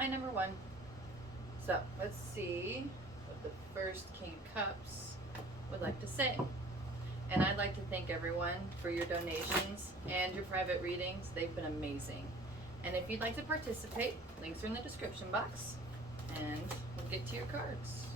Hi, number one. So let's see what the first King of Cups would like to say. And I'd like to thank everyone for your donations and your private readings. They've been amazing. And if you'd like to participate, links are in the description box. And we'll get to your cards.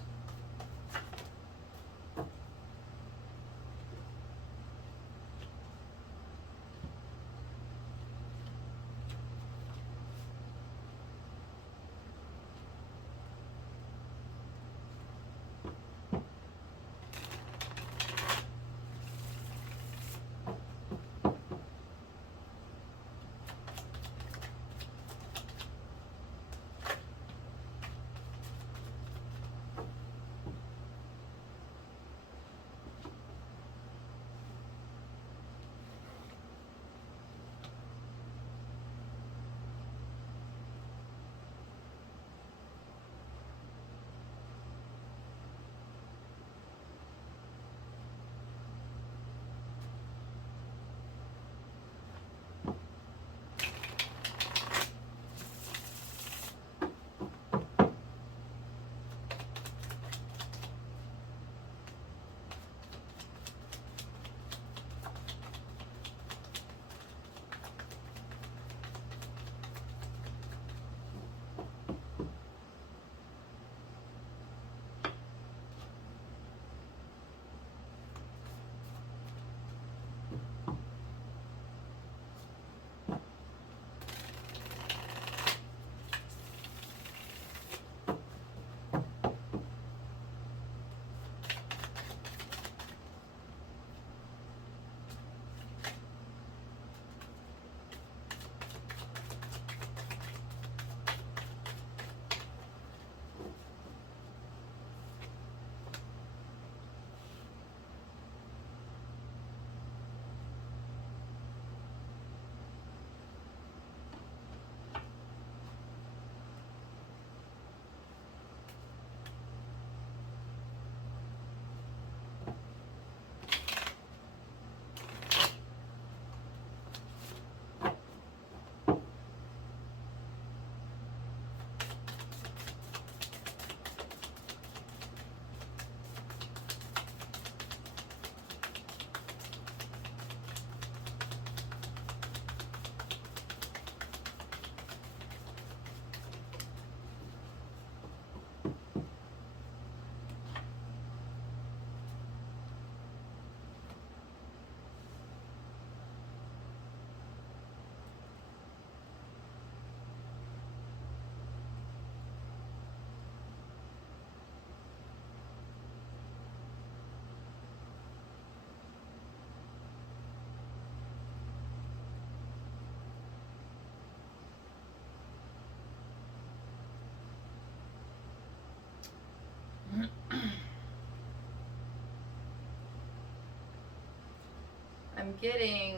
I'm getting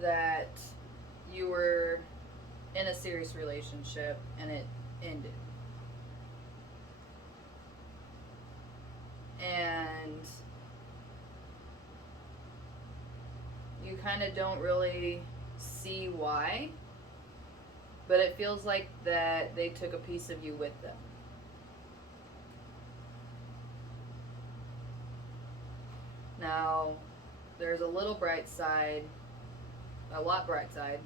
that you were in a serious relationship and it ended. And you kind of don't really see why, but it feels like that they took a piece of you with them. Now, there's a little bright side, a lot bright side,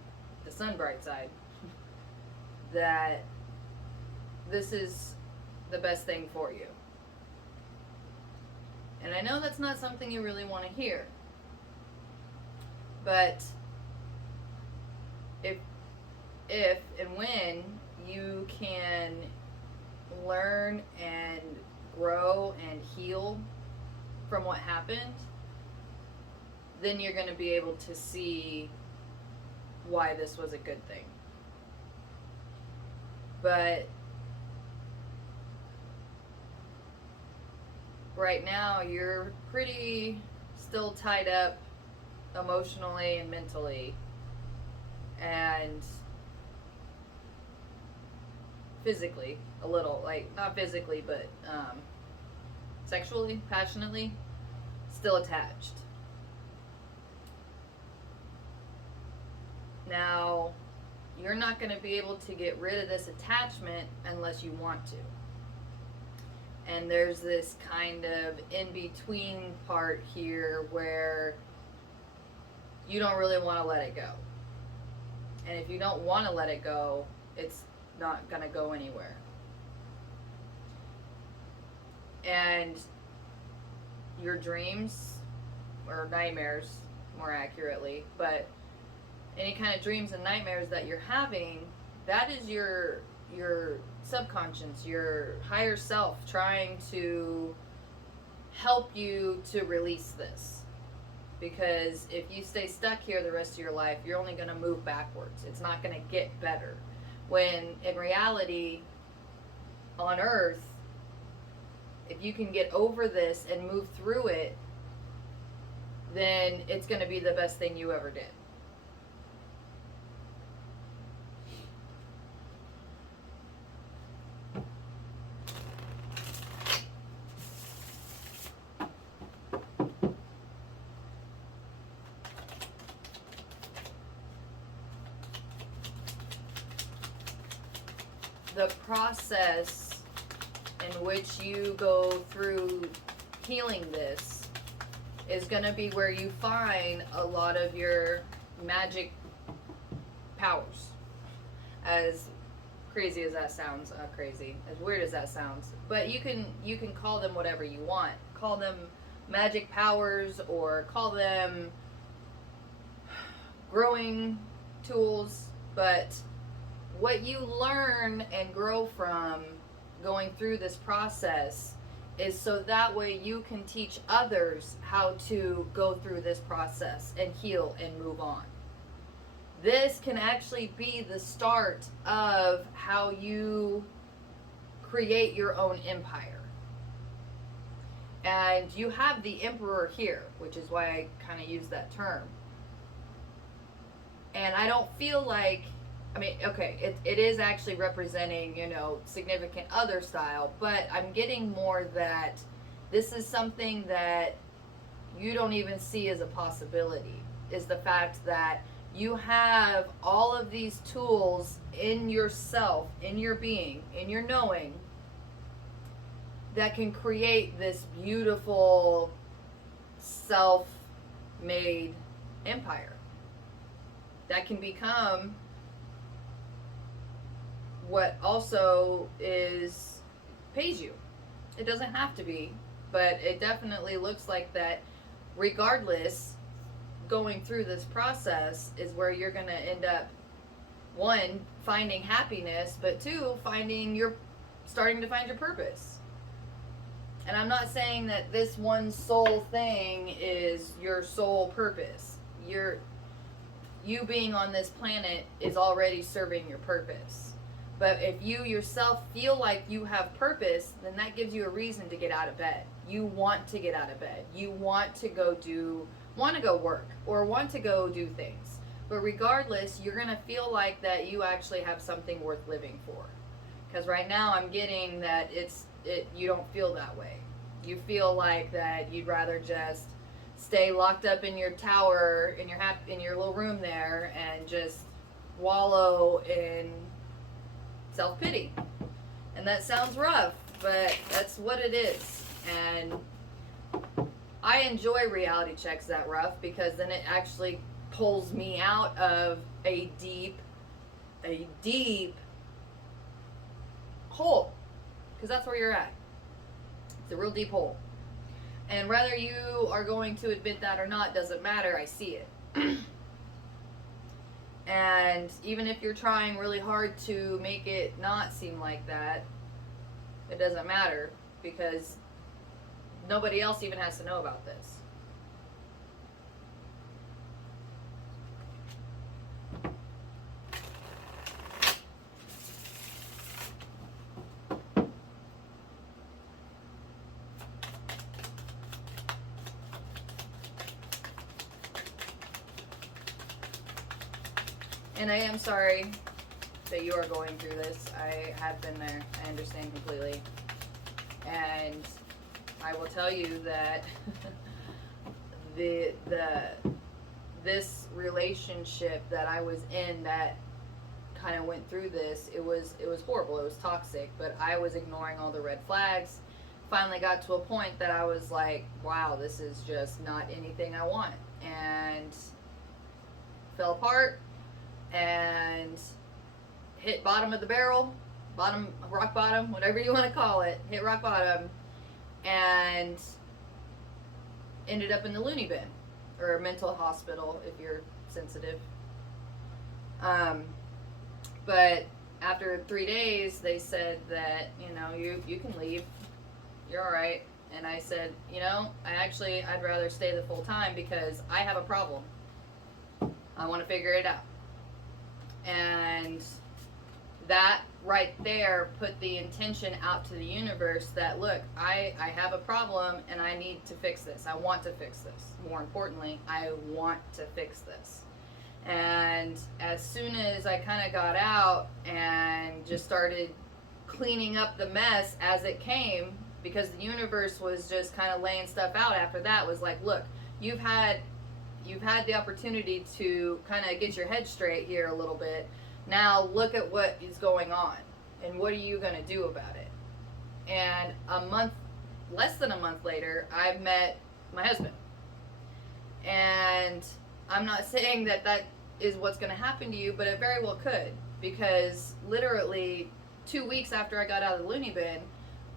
the sun bright side, that this is the best thing for you. And I know that's not something you really want to hear, but if and when you can learn and grow and heal from what happened, then you're going to be able to see why this was a good thing. But right now, you're pretty still tied up emotionally and mentally, and physically a little, like not physically, but sexually, passionately, still attached. Now, you're not going to be able to get rid of this attachment unless you want to. And there's this kind of in-between part here where you don't really want to let it go. And if you don't want to let it go, it's not going to go anywhere. And your dreams, or nightmares more accurately, but any kind of dreams and nightmares that you're having, that is your subconscious, your higher self trying to help you to release this. Because if you stay stuck here the rest of your life, you're only going to move backwards. It's not going to get better. When in reality, on Earth, if you can get over this and move through it, then it's going to be the best thing you ever did. The process in which you go through healing this is going to be where you find a lot of your magic powers. As crazy as that sounds, crazy, as weird as that sounds, but you can call them whatever you want. Call them magic powers, or call them growing tools, but what you learn and grow from going through this process is so that way you can teach others how to go through this process and heal and move on. This can actually be the start of how you create your own empire. And you have the emperor here, which is why I kind of use that term. And I don't feel like, I mean, okay, it is actually representing, significant other style, but I'm getting more that this is something that you don't even see as a possibility, is the fact that you have all of these tools in yourself, in your being, in your knowing, that can create this beautiful self-made empire that can become what also pays you. It doesn't have to be, but it definitely looks like that. Regardless, going through this process is where you're going to end up, one, finding happiness, but two, starting to find your purpose. And I'm not saying that this one sole thing is your sole purpose. You being on this planet is already serving your purpose. But if you yourself feel like you have purpose, then that gives you a reason to get out of bed. You want to get out of bed. You want to go work, or want to go do things. But regardless, you're going to feel like that you actually have something worth living for. Because right now I'm getting that you don't feel that way. You feel like that you'd rather just stay locked up in your tower, in your little room there, and just wallow in self-pity. And that sounds rough, but that's what it is. And I enjoy reality checks that rough, because then it actually pulls me out of a deep hole, because that's where you're at. It's a real deep hole. And whether you are going to admit that or not doesn't matter. I see it. And even if you're trying really hard to make it not seem like that, it doesn't matter, because nobody else even has to know about this. And I am sorry that you are going through this. I have been there. I understand completely. And I will tell you that this relationship that I was in, that kind of went through this, it was horrible. It was toxic, but I was ignoring all the red flags. Finally got to a point that I was like, wow, this is just not anything I want. And fell apart and hit bottom of the barrel, rock bottom, whatever you want to call it, hit rock bottom, and ended up in the loony bin, or a mental hospital if you're sensitive. But after 3 days, they said that, you can leave, you're all right. And I said, I'd rather stay the full time because I have a problem. I want to figure it out. And that right there put the intention out to the universe that, look, I have a problem and I need to fix this. I want to fix this. More importantly, I want to fix this. And as soon as I kind of got out and just started cleaning up the mess as it came, because the universe was just kind of laying stuff out after that, was like, look, you've had the opportunity to kind of get your head straight here a little bit. Now look at what is going on and what are you going to do about it? And less than a month later, I met my husband. And I'm not saying that is what's going to happen to you, but it very well could, because literally 2 weeks after I got out of the loony bin,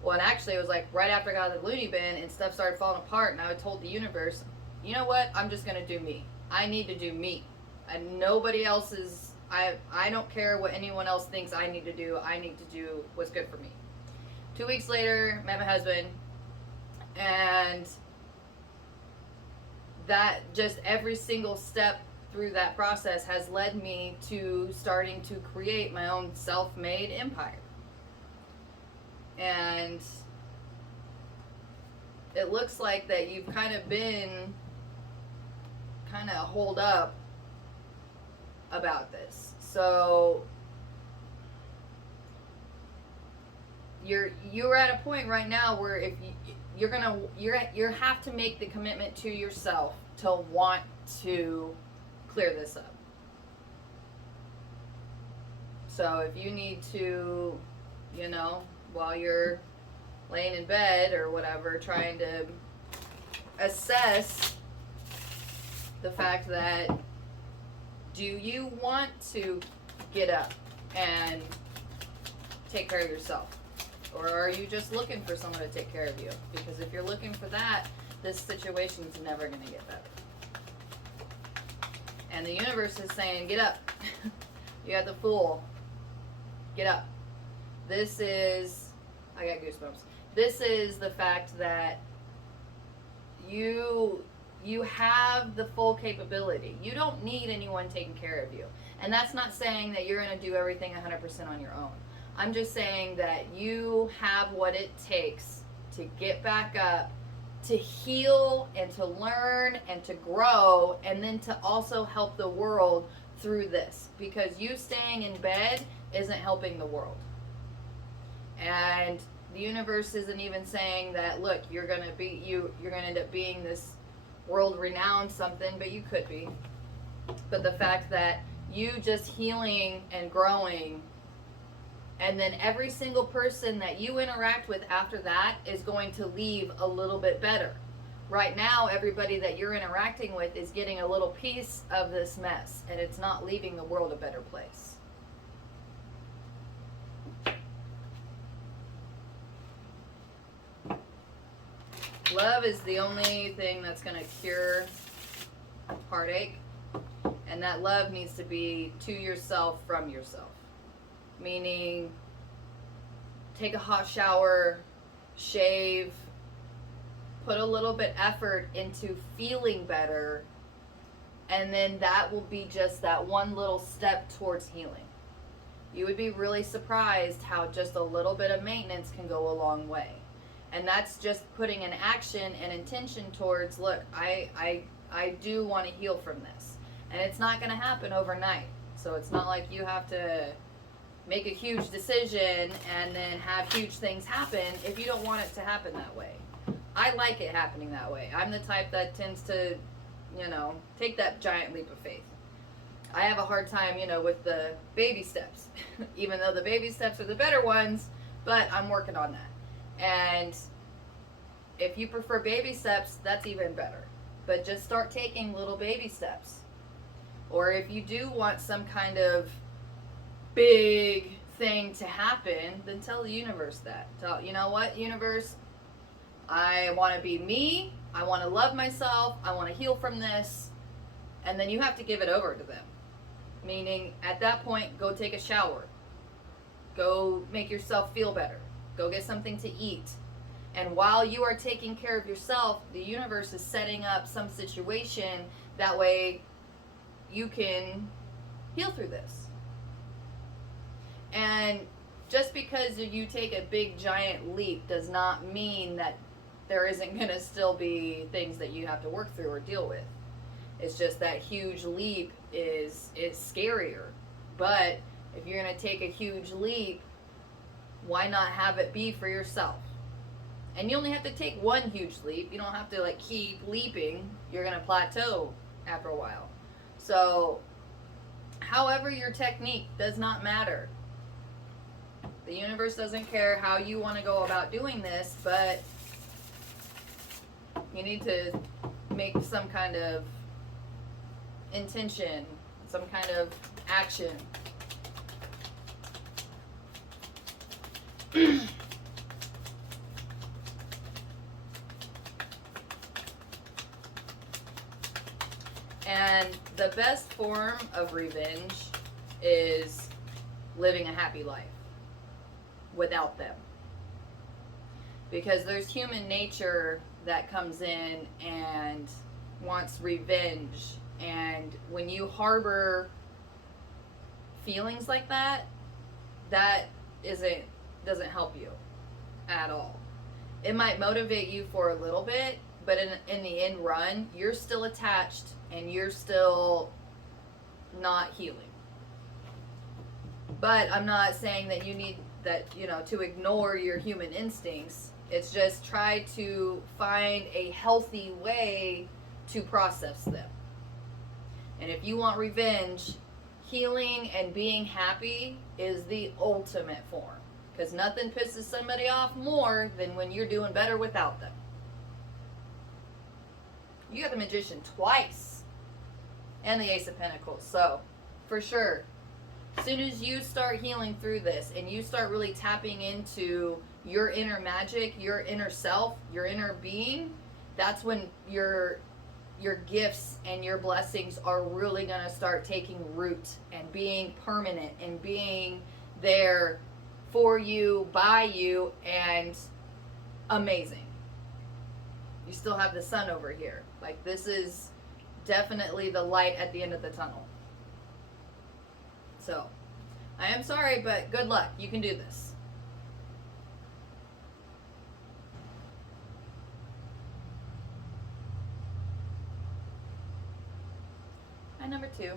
well, and actually it was like right after I got out of the loony bin and stuff started falling apart, and I told the universe, you know what, I'm just going to do me. I need to do me. And nobody else is, I don't care what anyone else thinks I need to do. I need to do what's good for me. 2 weeks later, met my husband, and that just every single step through that process has led me to starting to create my own self-made empire. And it looks like that you've kind of been kind of holed up about this. So you're at a point right now where if you have to make the commitment to yourself to want to clear this up. So if you need to, while you're laying in bed or whatever, trying to assess the fact that, do you want to get up and take care of yourself? Or are you just looking for someone to take care of you? Because if you're looking for that, this situation's never going to get better. And the universe is saying, get up. You got the Fool. Get up. This is, I got goosebumps. This is the fact that you have the full capability. You don't need anyone taking care of you. And that's not saying that you're going to do everything 100% on your own. I'm just saying that you have what it takes to get back up, to heal and to learn and to grow, and then to also help the world through this. Because you staying in bed isn't helping the world. And the universe isn't even saying that, look, you're going to end up being this world-renowned something, but you could be. But the fact that you just healing and growing, and then every single person that you interact with after that is going to leave a little bit better. Right now, everybody that you're interacting with is getting a little piece of this mess, and it's not leaving the world a better place. Love is the only thing that's going to cure heartache, and that love needs to be to yourself from yourself. Meaning, take a hot shower, shave, put a little bit effort into feeling better, and then that will be just that one little step towards healing. You would be really surprised how just a little bit of maintenance can go a long way. And that's just putting an action and intention towards, look, I do want to heal from this. And it's not going to happen overnight. So it's not like you have to make a huge decision and then have huge things happen if you don't want it to happen that way. I like it happening that way. I'm the type that tends to, take that giant leap of faith. I have a hard time, with the baby steps, even though the baby steps are the better ones, but I'm working on that. And if you prefer baby steps, that's even better. But just start taking little baby steps. Or if you do want some kind of big thing to happen, then tell the universe that. Tell, you know what, universe, I want to be me. I want to love myself. I want to heal from this. And then you have to give it over to them. Meaning, at that point, go take a shower. Go make yourself feel better. Go get something to eat. And while you are taking care of yourself, the universe is setting up some situation that way you can heal through this. And just because you take a big giant leap does not mean that there isn't going to still be things that you have to work through or deal with. It's just that huge leap is scarier. But if you're going to take a huge leap, why not have it be for yourself? And you only have to take one huge leap. You don't have to keep leaping. You're going to plateau after a while. So, however your technique does not matter. The universe doesn't care how you want to go about doing this, but you need to make some kind of intention, some kind of action. And the best form of revenge is living a happy life without them. Because there's human nature that comes in and wants revenge. And when you harbor feelings like that, that doesn't help you at all. It might motivate you for a little bit, but in the end run, you're still attached and you're still not healing. But I'm not saying that you need to ignore your human instincts. It's just try to find a healthy way to process them. And if you want revenge, healing and being happy is the ultimate form. Because nothing pisses somebody off more than when you're doing better without them. You got the Magician twice. And the Ace of Pentacles. So, for sure, as soon as you start healing through this and you start really tapping into your inner magic, your inner self, your inner being, that's when your gifts and your blessings are really going to start taking root and being permanent and being there for you, by you, and amazing. You still have the sun over here. This is definitely the light at the end of the tunnel. So, I am sorry, but good luck. You can do this. And number 2.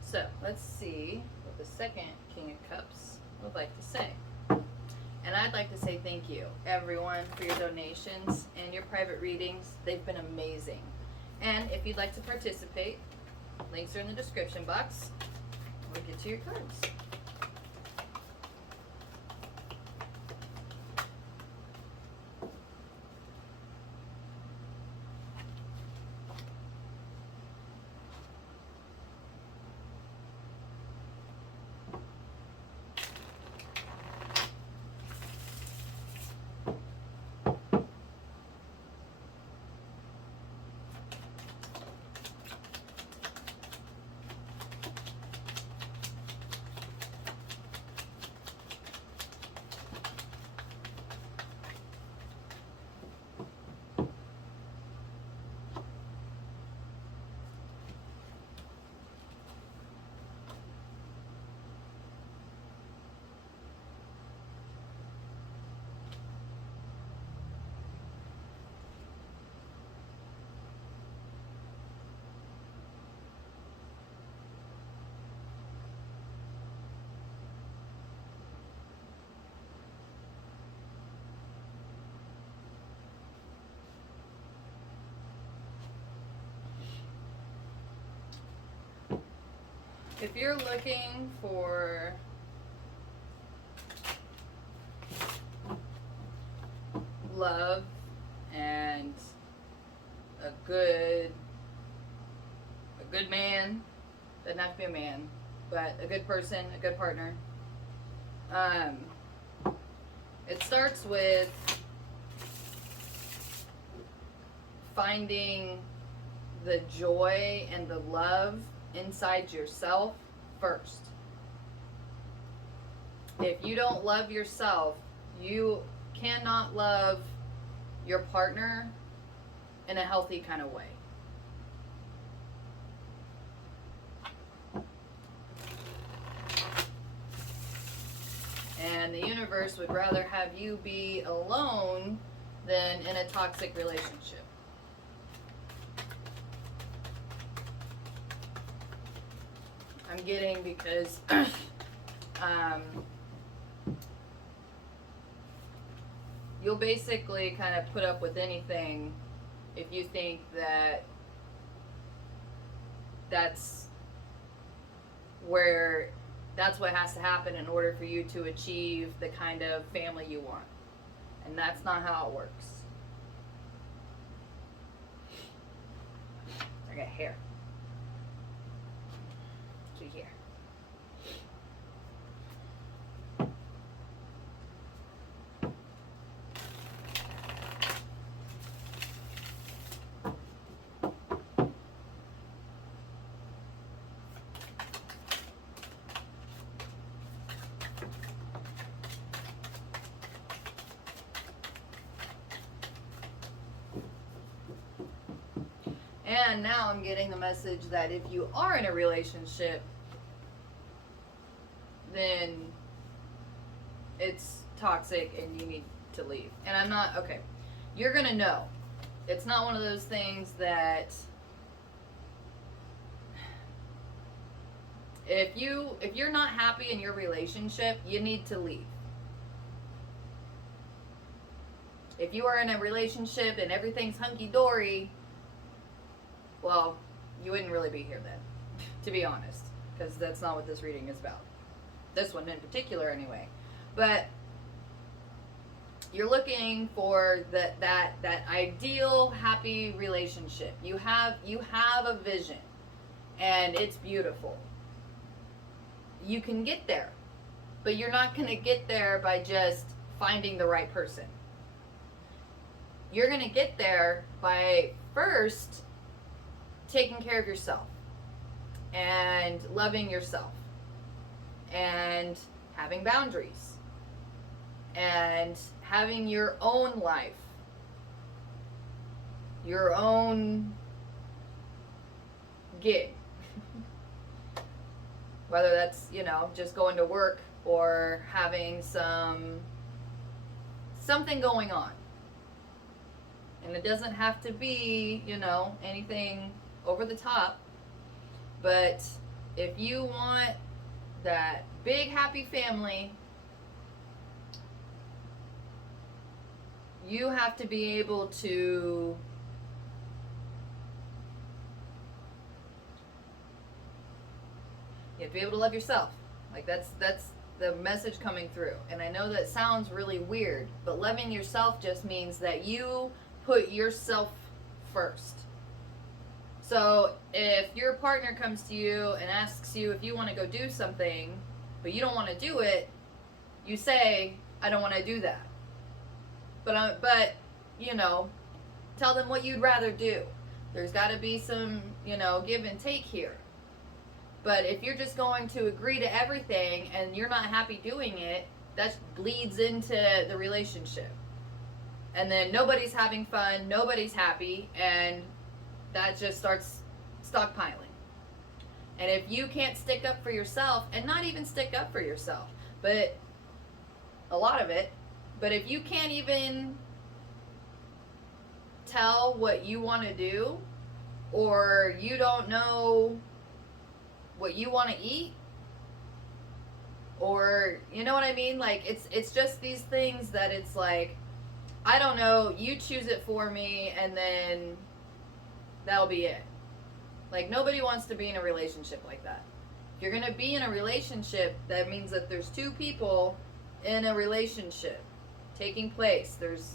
So, let's see what the second King of Cups would like to say. And I'd like to say thank you, everyone, for your donations and your private readings. They've been amazing. And if you'd like to participate, links are in the description box. We'll get to your cards. if you're looking for love and a good man, doesn't have to be a man, but a good person, a good partner, it starts with finding the joy and the love inside yourself first. If you don't love yourself, you cannot love your partner in a healthy kind of way. And the universe would rather have you be alone than in a toxic relationship. I'm getting because you'll basically kind of put up with anything if you think that that's what has to happen in order for you to achieve the kind of family you want. And that's not how it works. I got hair. To here. And now I'm getting the message that if you are in a relationship, then it's toxic and you need to leave. And I'm not, okay, you're going to know. It's not one of those things that if you're not happy in your relationship, you need to leave. If you are in a relationship and everything's hunky-dory, well, you wouldn't really be here then, to be honest, because that's not what this reading is about. This one in particular, anyway. But you're looking for that ideal, happy relationship. You have a vision, and it's beautiful. You can get there, but you're not going to get there by just finding the right person. You're going to get there by first taking care of yourself and loving yourself and having boundaries and having your own life, your own gig. Whether that's, just going to work or having something going on. And it doesn't have to be, anything over the top. But if you want that big happy family, you have to be able to love yourself. Like that's the message coming through. And I know that sounds really weird, but loving yourself just means that you put yourself first. So if your partner comes to you and asks you if you want to go do something, but you don't want to do it, you say, I don't want to do that. But tell them what you'd rather do. There's got to be some, give and take here. But if you're just going to agree to everything and you're not happy doing it, that bleeds into the relationship. And then nobody's having fun, nobody's happy, and that just starts stockpiling. And if you can't stick up for yourself, and not even stick up for yourself, but a lot of it, but if you can't even tell what you want to do, or you don't know what you want to eat, or you know what I mean? Like it's just these things that it's like, I don't know, you choose it for me, and then that'll be it. Like, nobody wants to be in a relationship like that. If you're going to be in a relationship, that means that there's two people in a relationship taking place. There's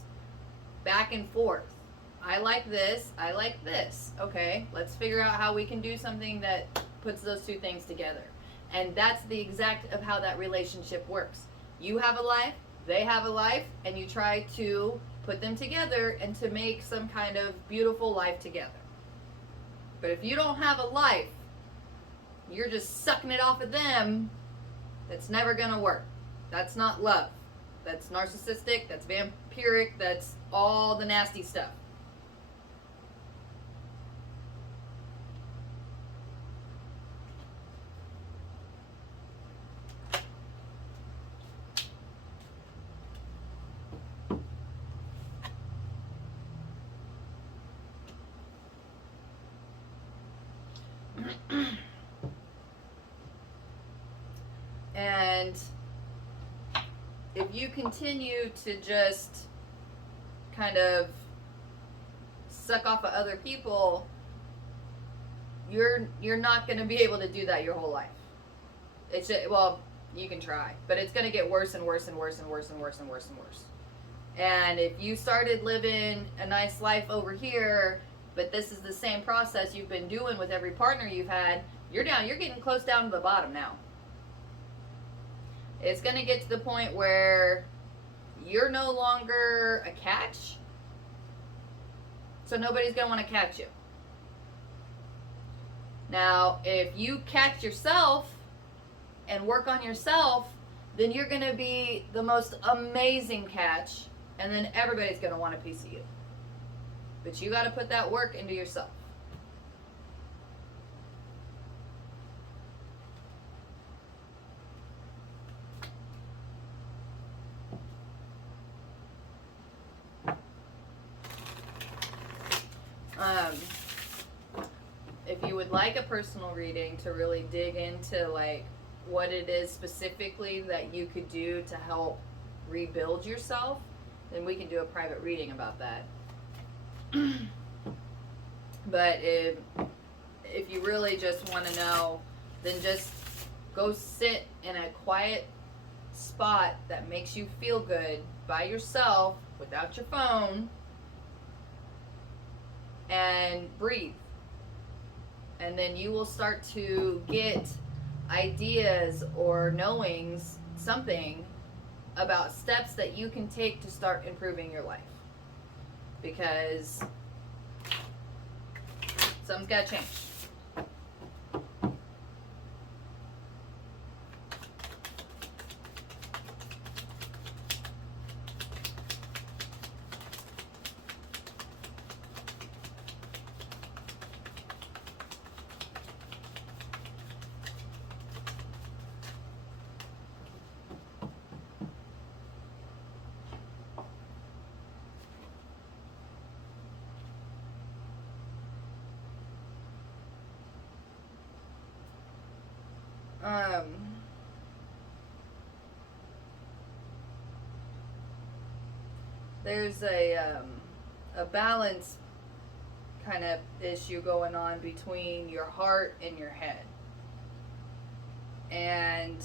back and forth. I like this. I like this. Okay, let's figure out how we can do something that puts those two things together. And that's the exact of how that relationship works. You have a life, they have a life, and you try to put them together and to make some kind of beautiful life together. But if you don't have a life, you're just sucking it off of them, it's never going to work. That's not love. That's narcissistic, that's vampiric, that's all the nasty stuff. And if you continue to just kind of suck off of other people, you're not going to be able to do that your whole life. It's just, well, you can try, but it's going to get worse and worse and worse and worse and worse and worse and worse. And if you started living a nice life over here, but this is the same process you've been doing with every partner you've had, you're getting close down to the bottom now. It's going to get to the point where you're no longer a catch, so nobody's going to want to catch you. Now, if you catch yourself and work on yourself, then you're going to be the most amazing catch, and then everybody's going to want a piece of you. But you got to put that work into yourself. If you would like a personal reading to really dig into like what it is specifically that you could do to help rebuild yourself, then we can do a private reading about that. But if you really just want to know, then just go sit in a quiet spot that makes you feel good by yourself without your phone and breathe. And then you will start to get ideas or knowings, something about steps that you can take to start improving your life. Because something's got to change. There's a balance kind of issue going on between your heart and your head. And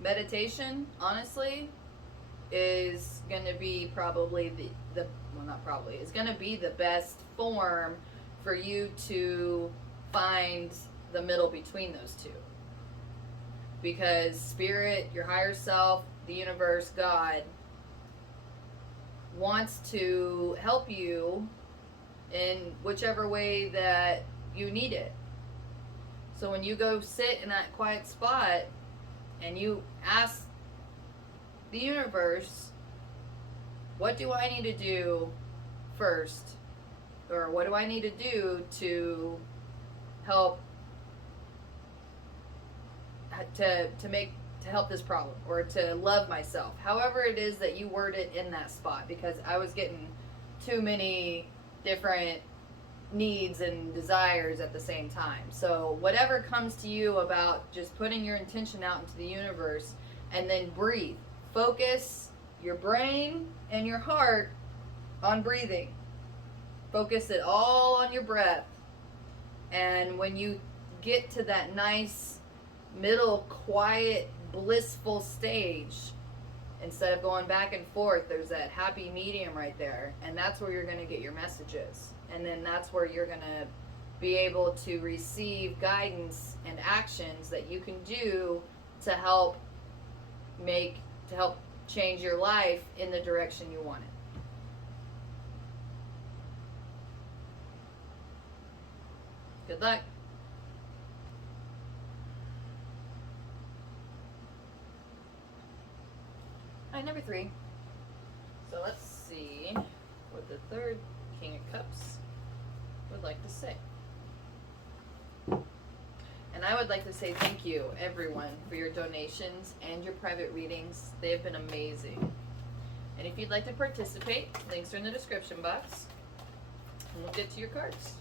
meditation, honestly, is going to be probably is going to be the best form for you to find the middle between those two. Because spirit, your higher self, the universe, God, wants to help you in whichever way that you need it. So when you go sit in that quiet spot and you ask the universe, what do I need to do first? Or what do I need to do to help to help this problem, or to love myself, however it is that you word it in that spot, because I was getting too many different needs and desires at the same time. So whatever comes to you about just putting your intention out into the universe, and then breathe. Focus your brain and your heart on breathing. Focus it all on your breath. And when you get to that nice, middle, quiet, blissful stage, instead of going back and forth, there's that happy medium right there. And that's where you're going to get your messages. And then that's where you're going to be able to receive guidance and actions that you can do to help change your life in the direction you want it. Good luck. All right, number 3. So let's see what the third King of Cups would like to say. And I would like to say thank you, everyone, for your donations and your private readings. They have been amazing. And if you'd like to participate, links are in the description box. And we'll get to your cards.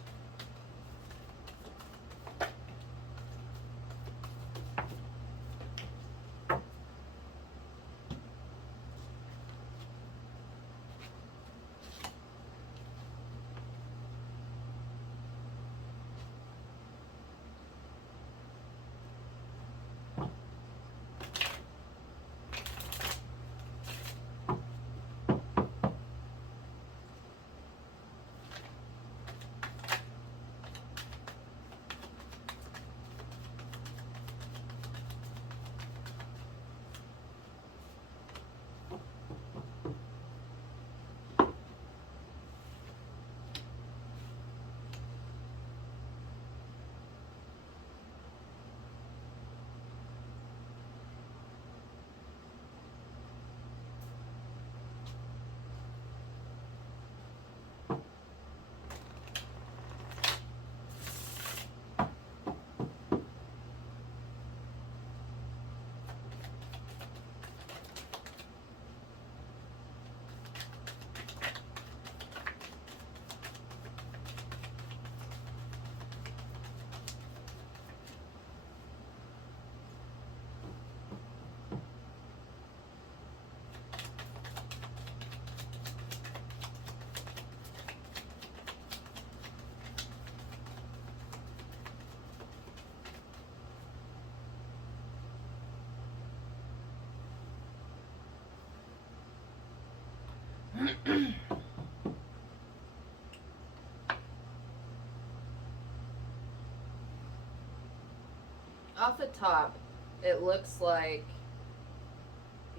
Off the top, it looks like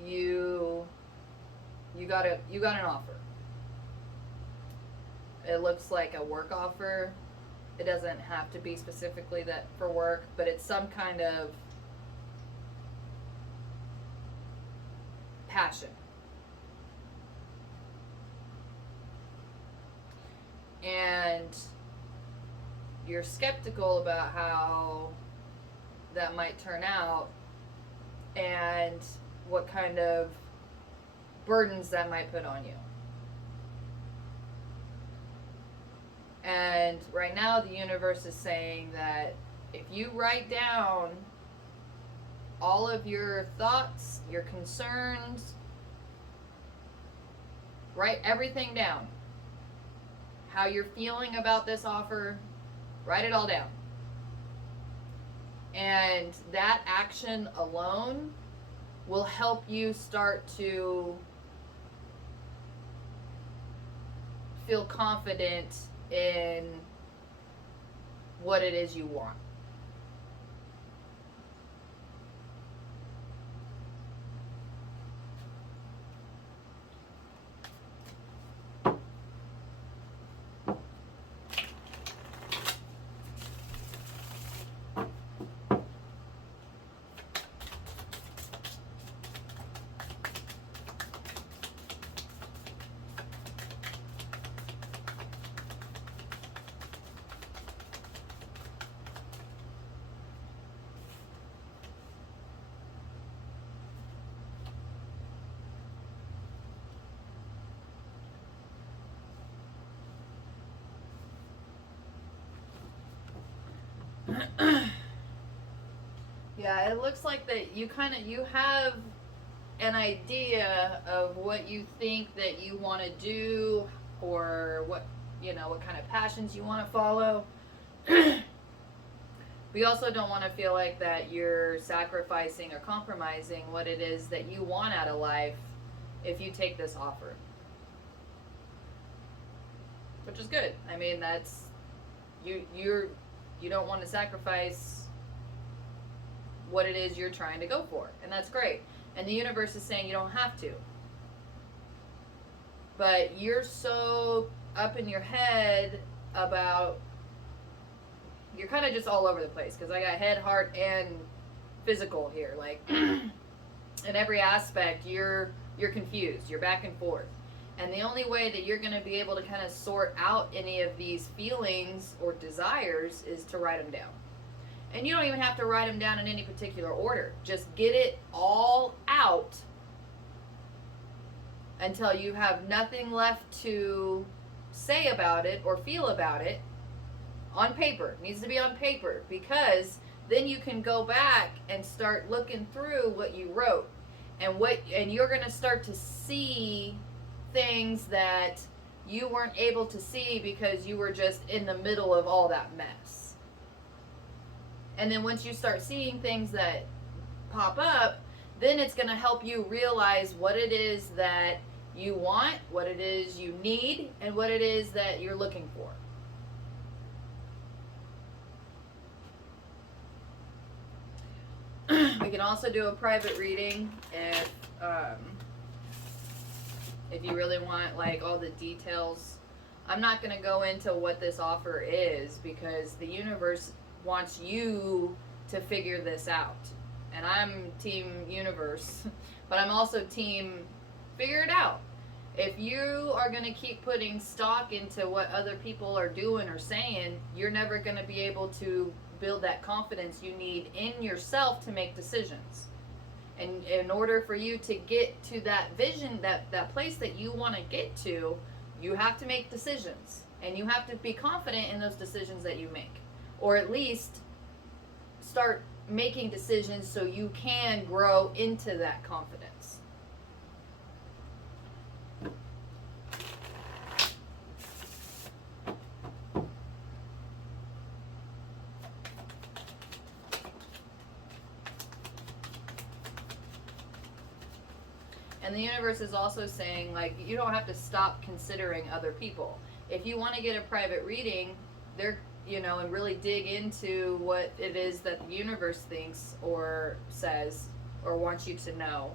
you got an offer. It looks like a work offer. It doesn't have to be specifically that for work, but it's some kind of passion. And you're skeptical about how that might turn out and what kind of burdens that might put on you. And right now the universe is saying that if you write down all of your thoughts, your concerns, write everything down. How you're feeling about this offer, write it all down. And that action alone will help you start to feel confident in what it is you want. Yeah, it looks like that you have an idea of what you think that you want to do, or what what kind of passions you want to follow. We also don't want to feel like that you're sacrificing or compromising what it is that you want out of life if you take this offer. Which is good. I mean, that's you don't want to sacrifice what it is you're trying to go for, and that's great. And the universe is saying you don't have to. But you're so up in your head about, you're kind of just all over the place, because I got head, heart, and physical here. Like, in every aspect, you're confused. You're back and forth. And the only way that you're going to be able to kind of sort out any of these feelings or desires is to write them down. And you don't even have to write them down in any particular order. Just get it all out until you have nothing left to say about it or feel about it. On paper. It needs to be on paper, because then you can go back and start looking through what you wrote, and you're going to start to see things that you weren't able to see because you were just in the middle of all that mess. And then once you start seeing things that pop up, then it's going to help you realize what it is that you want, what it is you need, and what it is that you're looking for. We can also do a private reading if you really want like all the details. I'm not going to go into what this offer is, because the universe wants you to figure this out. And I'm team universe, but I'm also team figure it out. If you are going to keep putting stock into what other people are doing or saying, you're never going to be able to build that confidence you need in yourself to make decisions. And in order for you to get to that vision, that place that you want to get to, you have to make decisions. And you have to be confident in those decisions that you make. Or at least start making decisions so you can grow into that confidence. And the universe is also saying, like, you don't have to stop considering other people. If you want to get a private reading, and really dig into what it is that the universe thinks or says or wants you to know.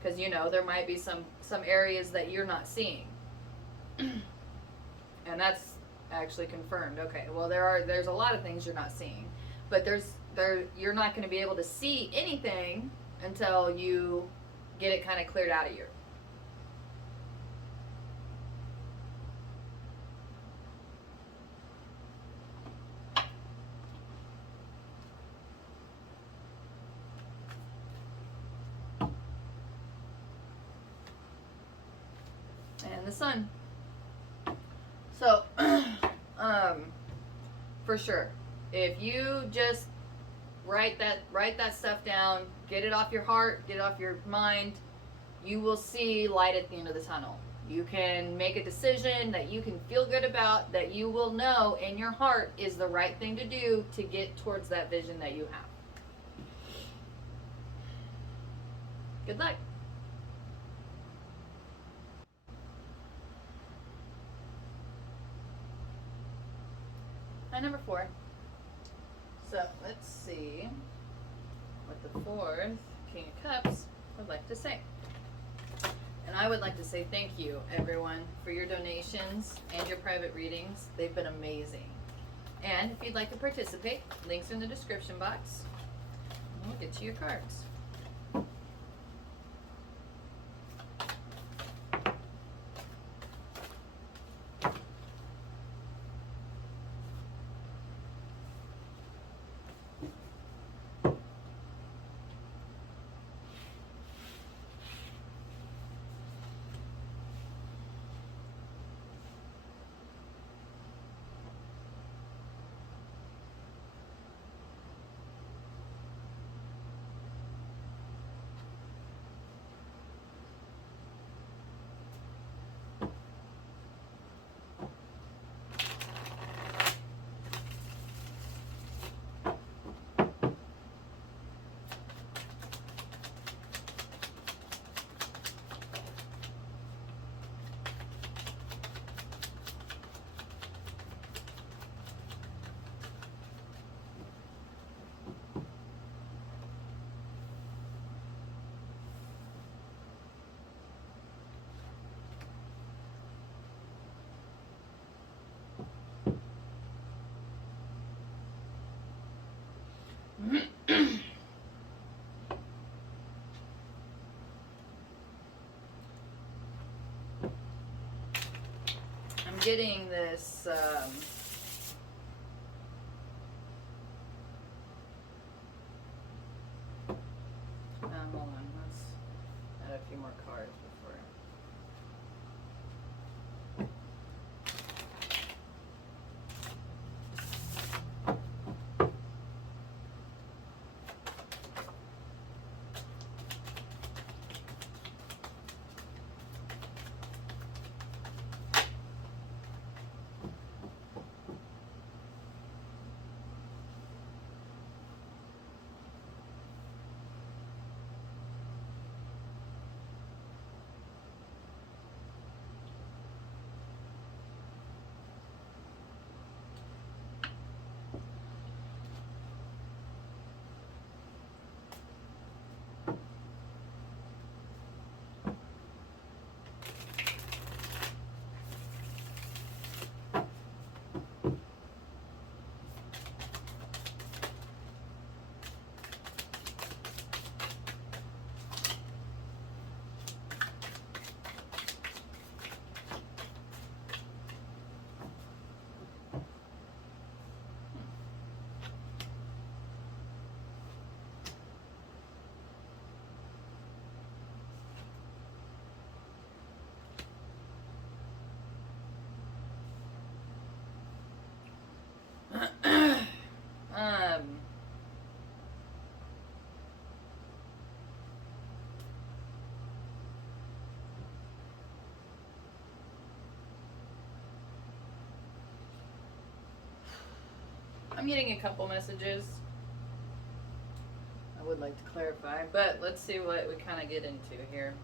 Because, there might be some areas that you're not seeing. And that's actually confirmed. Okay, well, there's a lot of things you're not seeing. But you're not going to be able to see anything until you get it kind of cleared out of you. And the sun. So, for sure, if you just write that stuff down, get it off your heart, get it off your mind, you will see light at the end of the tunnel. You can make a decision that you can feel good about, that you will know in your heart is the right thing to do to get towards that vision that you have. Good luck. Number 4. So let's see what the 4th King of Cups would like to say. And I would like to say thank you, everyone, for your donations and your private readings. They've been amazing. And if you'd like to participate, links are in the description box. And we'll get to your cards. getting this, hold on, let's add a few more cards before. I'm getting a couple messages. I would like to clarify, but let's see what we kind of get into here.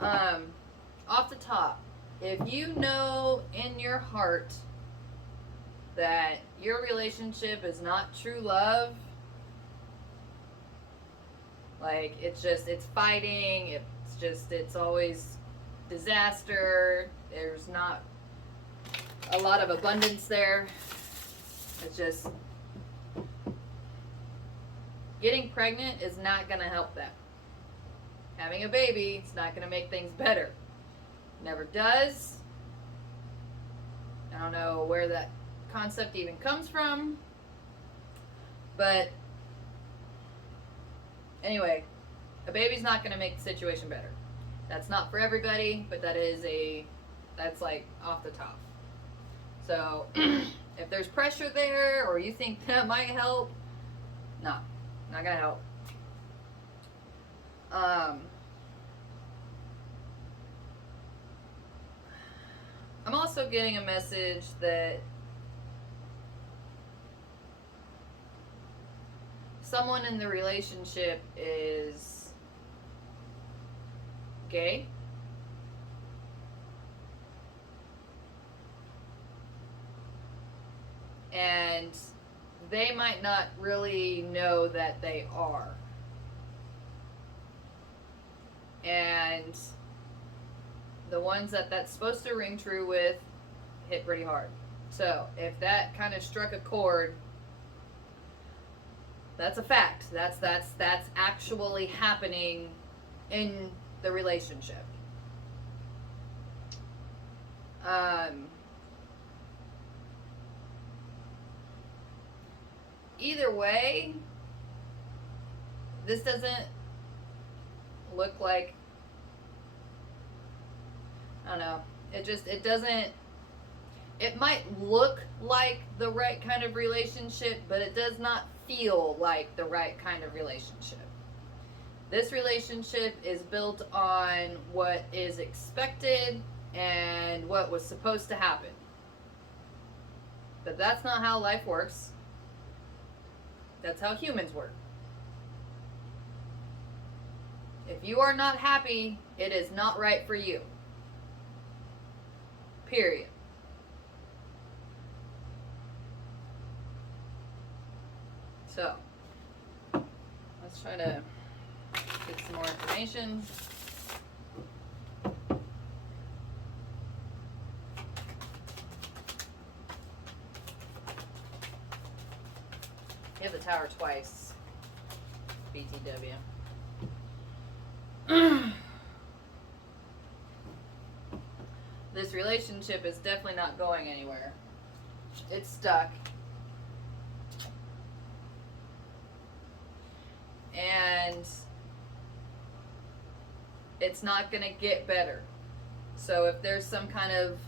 Off the top, if you know in your heart that your relationship is not true love, like it's fighting, it's always disaster, there's not a lot of abundance there. It's just getting pregnant is not going to help that. Having a baby, it's not going to make things better. Never does. I don't know where that concept even comes from. But anyway, a baby's not going to make the situation better. That's not for everybody, but that's like off the top. So if there's pressure there or you think that might help, no, not gonna help. I'm also getting a message that someone in the relationship is gay. And they might not really know that they are. And the ones that that's supposed to ring true with hit pretty hard. So if that kind of struck a chord, that's a fact. That's actually happening in the relationship. Either way, this doesn't look like, I don't know, it might look like the right kind of relationship, but it does not feel like the right kind of relationship. This relationship is built on what is expected and what was supposed to happen. But that's not how life works. That's how humans work. If you are not happy, it is not right for you. Period. So, let's try to get some more information. Hit the tower twice. BTW. this relationship is definitely not going anywhere. It's stuck. And it's not going to get better. So if there's some kind of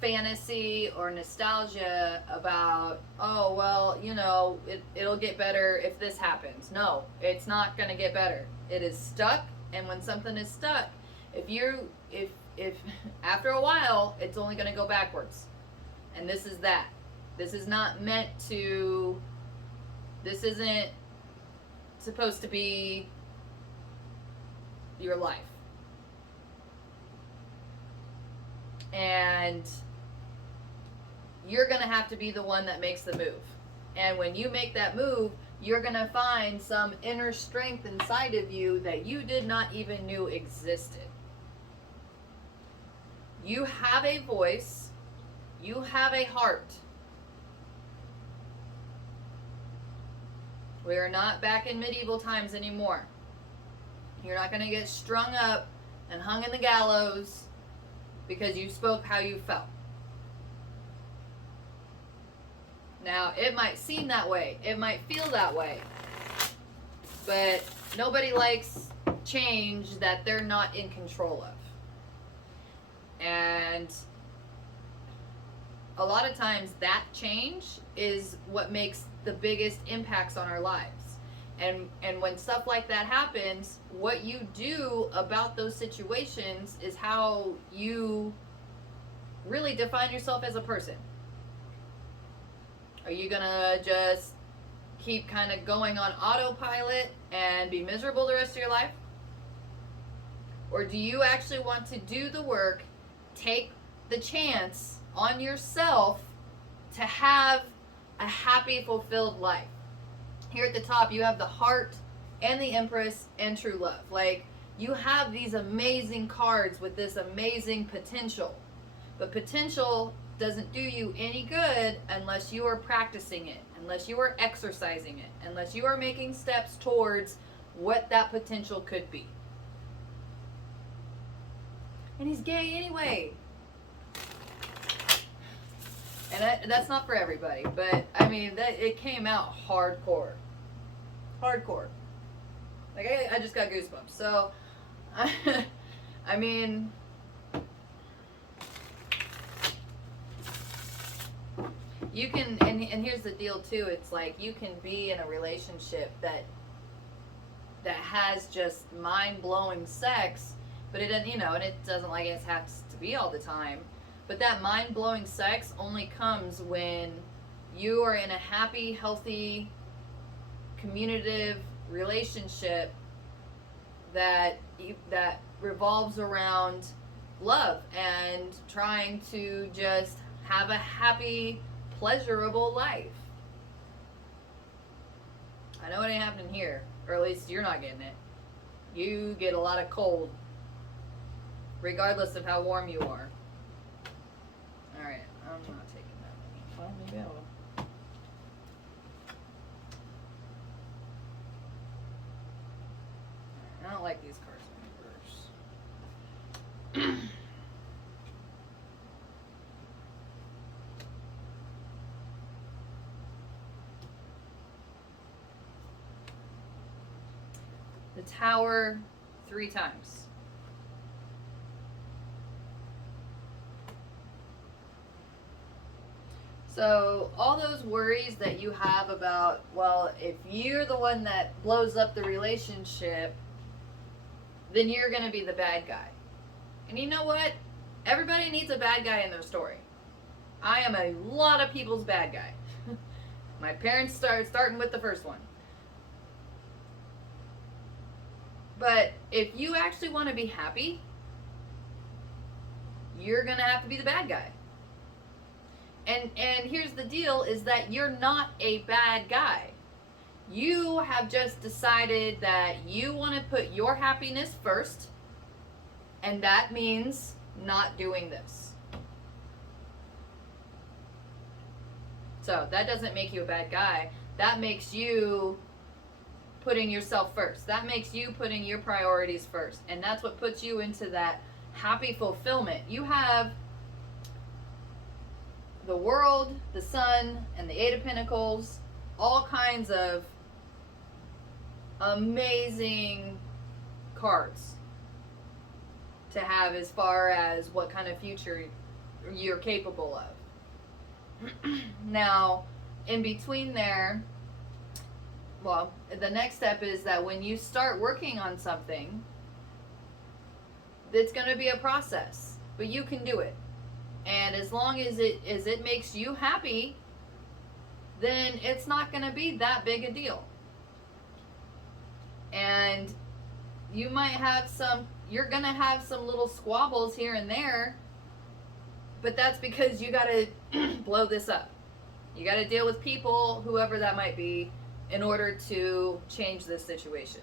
fantasy or nostalgia about, oh, well, you know, it'll get better if this happens. No, it's not going to get better. It is stuck. And when something is stuck, if after a while, it's only going to go backwards. And this is that. This is not meant to, this isn't supposed to be your life. And you're going to have to be the one that makes the move. And when you make that move, you're going to find some inner strength inside of you that you did not even knew existed. You have a voice. You have a heart. We are not back in medieval times anymore. You're not going to get strung up and hung in the gallows because you spoke how you felt. Now, it might seem that way. It might feel that way. But nobody likes change that they're not in control of. And a lot of times that change is what makes the biggest impacts on our lives. And when stuff like that happens, what you do about those situations is how you really define yourself as a person. Are you gonna just keep kind of going on autopilot and be miserable the rest of your life? Or do you actually want to do the work, take the chance on yourself to have a happy, fulfilled life? Here at the top, you have the heart and the Empress and true love. Like, you have these amazing cards with this amazing potential. But potential doesn't do you any good unless you are practicing it, unless you are exercising it, unless you are making steps towards what that potential could be. And he's gay anyway. And that's not for everybody, but I mean, it came out hardcore. Hardcore. Like, I just got goosebumps. So, I mean, you can, and here's the deal too, it's like you can be in a relationship that has just mind-blowing sex, but it doesn't, you know, and it doesn't like it has to be all the time. But that mind-blowing sex only comes when you are in a happy, healthy, communicative relationship that revolves around love and trying to just have a happy, pleasurable life. I know it ain't happening here, or at least you're not getting it. You get a lot of cold, regardless of how warm you are. Alright, I'm not taking that one. Well, maybe I will. I don't like these cards in reverse. The Tower 3 times. So all those worries that you have about, well, if you're the one that blows up the relationship, then you're going to be the bad guy. And you know what? Everybody needs a bad guy in their story. I am a lot of people's bad guy. My parents starting with the first one. But if you actually want to be happy, you're going to have to be the bad guy. And here's the deal, is that you're not a bad guy. You have just decided that you want to put your happiness first, and that means not doing this. So that doesn't make you a bad guy. That makes you putting yourself first. That makes you putting your priorities first. And that's what puts you into that happy fulfillment. You have the world, the sun, and the Eight of Pentacles, all kinds of amazing cards to have as far as what kind of future you're capable of. Now, in between there, well, the next step is that when you start working on something, it's going to be a process, but you can do it. And as long as it makes you happy, then it's not going to be that big a deal. And you might have you're going to have some little squabbles here and there, but that's because you got to blow this up. You got to deal with people, whoever that might be, in order to change this situation.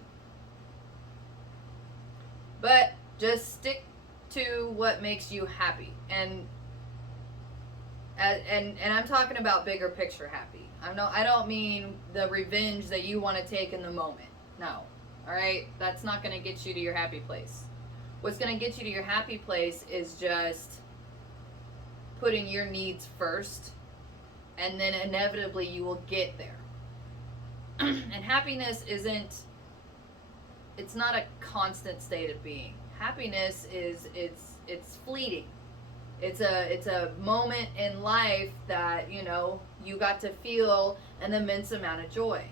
But just stick to what makes you happy. And I'm talking about bigger picture happy. I don't mean the revenge that you want to take in the moment. No. All right? That's not going to get you to your happy place. What's going to get you to your happy place is just putting your needs first, and then inevitably you will get there. And happiness it's not a constant state of being. Happiness it's fleeting. It's a moment in life that, you got to feel an immense amount of joy.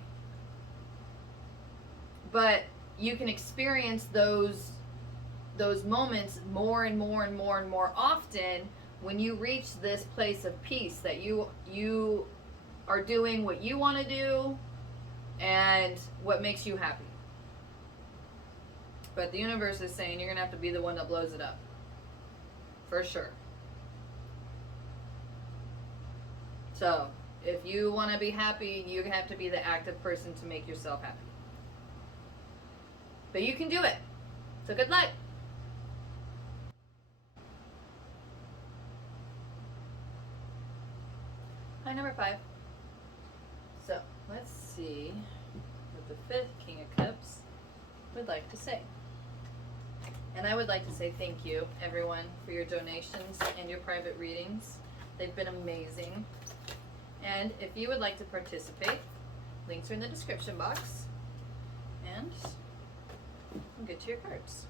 But you can experience those moments more and more and more and more often when you reach this place of peace, that you are doing what you want to do and what makes you happy. But the universe is saying you're going to have to be the one that blows it up. For sure. So, if you want to be happy, you have to be the active person to make yourself happy. But you can do it. So good luck. Hi, number 5. So, let's see what the 5th King of Cups would like to say. And I would like to say thank you, everyone, for your donations and your private readings. They've been amazing. And if you would like to participate, links are in the description box. And we'll get to your cards.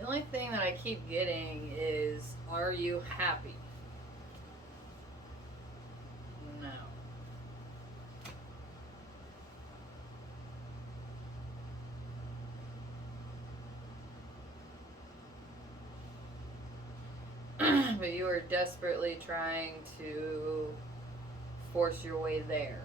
The only thing that I keep getting is, are you happy? No. but you are desperately trying to force your way there.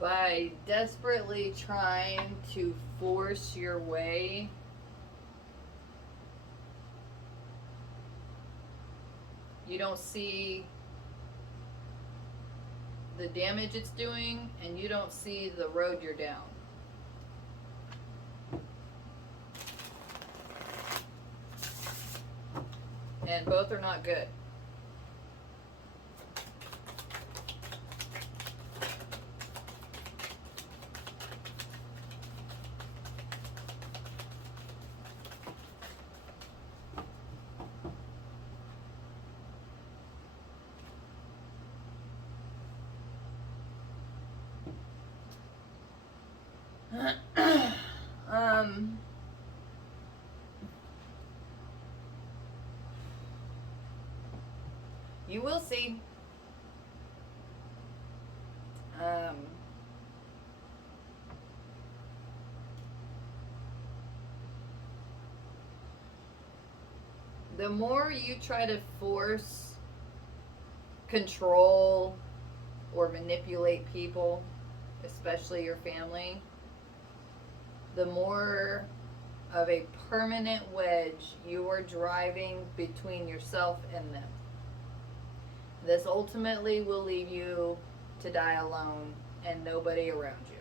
By desperately trying to force your way, you don't see the damage it's doing, and you don't see the road you're down. And both are not good. You will see. The more you try to force, control, or manipulate people, especially your family, the more of a permanent wedge you are driving between yourself and them. This ultimately will leave you to die alone and nobody around you.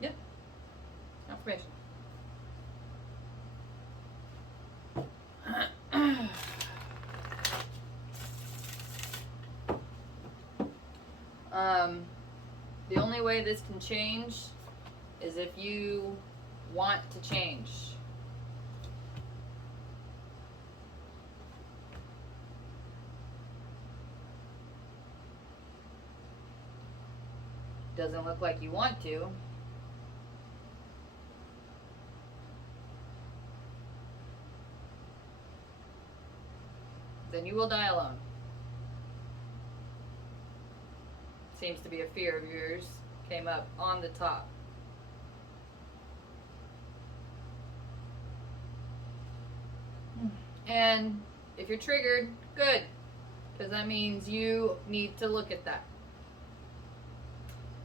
Yeah. Confirmation. The only way this can change is if you want to change. Doesn't look like you want to. Then you will die alone. Seems to be a fear of yours. Came up on the top. And if you're triggered, good. Because that means you need to look at that.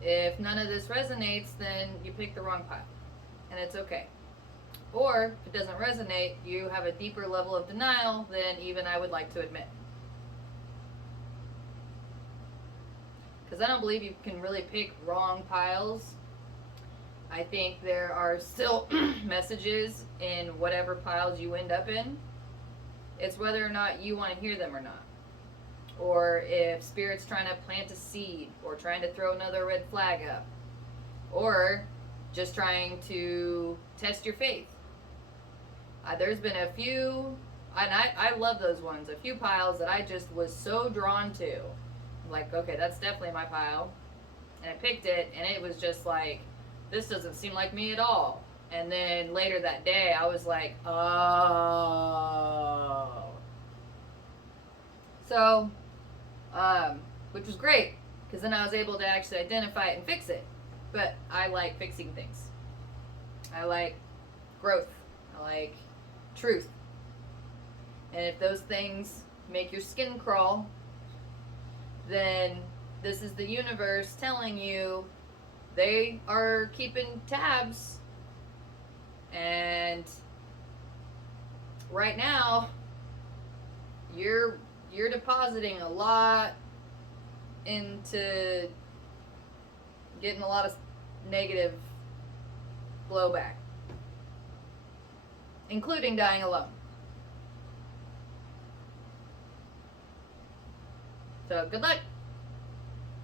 If none of this resonates, then you pick the wrong pile. And it's okay. Or, if it doesn't resonate, you have a deeper level of denial than even I would like to admit. Because I don't believe you can really pick wrong piles. I think there are still messages in whatever piles you end up in. It's whether or not you want to hear them or not. Or if Spirit's trying to plant a seed, or trying to throw another red flag up. Or just trying to test your faith. There's been a few, and I love those ones, a few piles that I just was so drawn to. Like, okay, that's definitely my pile. And I picked it, and it was just like, this doesn't seem like me at all. And then later that day, I was like, oh. So, which was great, because then I was able to actually identify it and fix it. But I like fixing things. I like growth. I like truth. And if those things make your skin crawl, then this is the universe telling you they are keeping tabs. And right now, you're depositing a lot into getting a lot of negative blowback, including dying alone. So good luck.